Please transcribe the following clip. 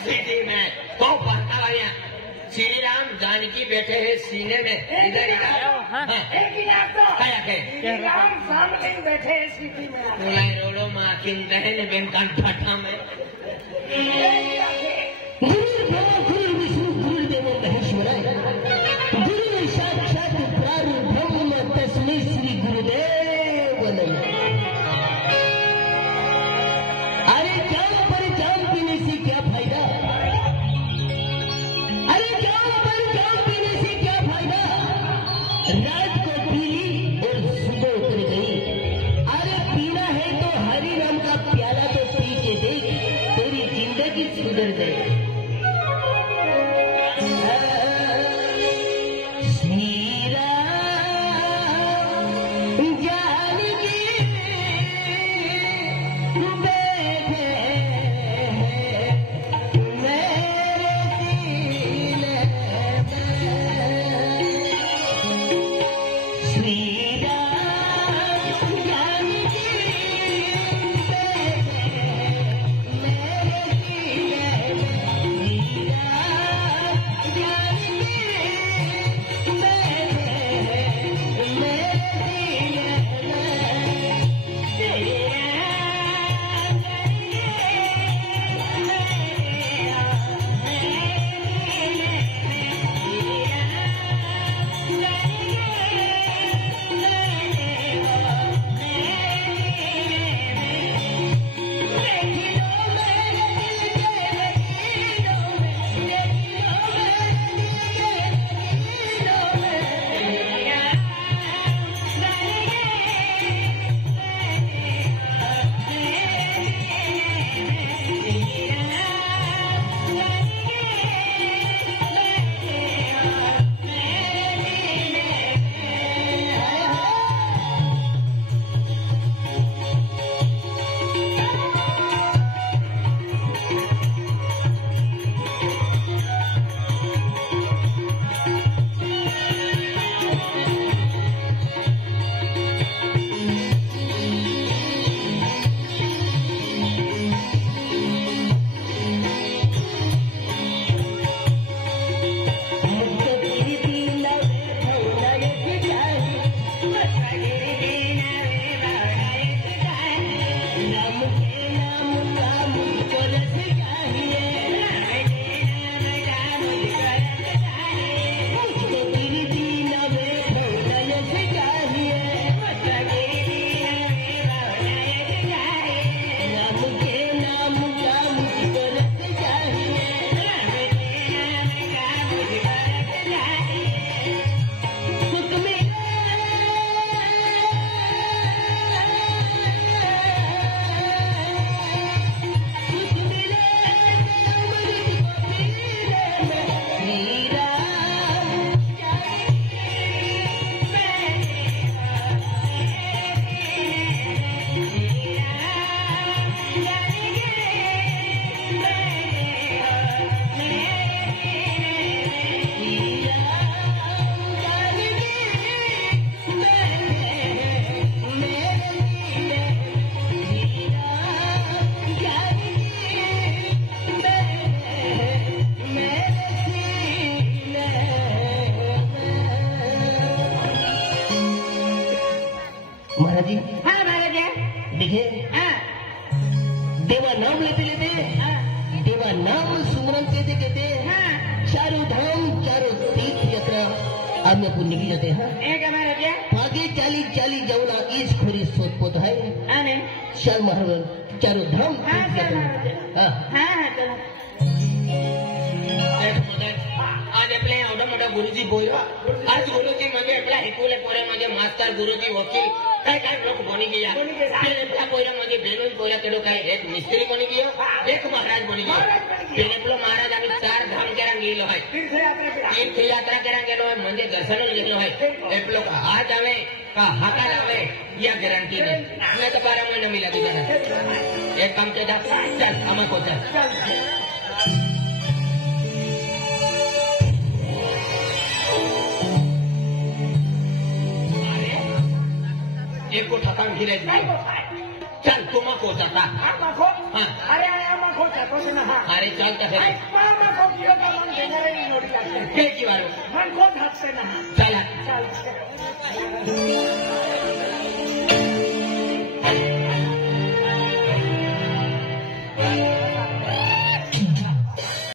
City में बहुत भागता वालिया श्री राम जानकी बैठे हैं सीने में इधर राम सामने बैठे सिटी में रोडो माँ किंतन बेंकान फाटा में गुरु विष्णु गुरुदेव महेश्वराय गुरु साक्षात ब्रह्म तस्मै श्री गुरुदेव नमः। अरे जाम पर जाम पीने से क्या फायदा, अरे जाम पर जाम पीने से क्या फायदा, रात को पी और सुबह उतर गई। अरे पीना है तो हरि राम का प्याला तो पी के देख, तेरी जिंदगी सुधर जाए। महाराज जी, हाँ महाराज देखिए हाँ देवा नाम लेते लेते देवा नाम सुमरन कहते कहते हाँ चारों धाम चारों तीर्थ यात्रा आदमी को निकल जाते हैं। एक महाराज आगे चाली चाली जाऊना इस खोरी सोच पोत है आने चल महाराज चारों धाम हाँ तीर्थ चल यात्रा। महाराज हाँ हाँ चलो आज आपले एवढा मोठा गुरुजी बोलवा आज गुरुजी म्हणजे आपला हिकवले पोरे म्हणजे मास्तर गुरुजी वकील काय काय लोक बनी गया आपल्या पोरा म्हणजे बेनून पोरा केडो काय एक मिस्त्री बनी गयो एक महाराज बनी गयो पेनेपलो महाराज आम्ही 4 धाम केरा गेलो आहे तीर्थ यात्रा केरा गेलो आहे म्हणजे दर्शन गेलो आहे एपलो आज आवे का हाका लावे या गॅरंटी नहीं मैं तो 12 महीना मिला तुझे एक काम के चल हमें को चल एक को ठकान फिरायचं चल तू मग होता मखो हा. अरे आया मखो चाहतो ना हा अरे चल कसं मखो कियो का मन देणारे जोडी लागते ते की वारो मन को हात से ना चला चालते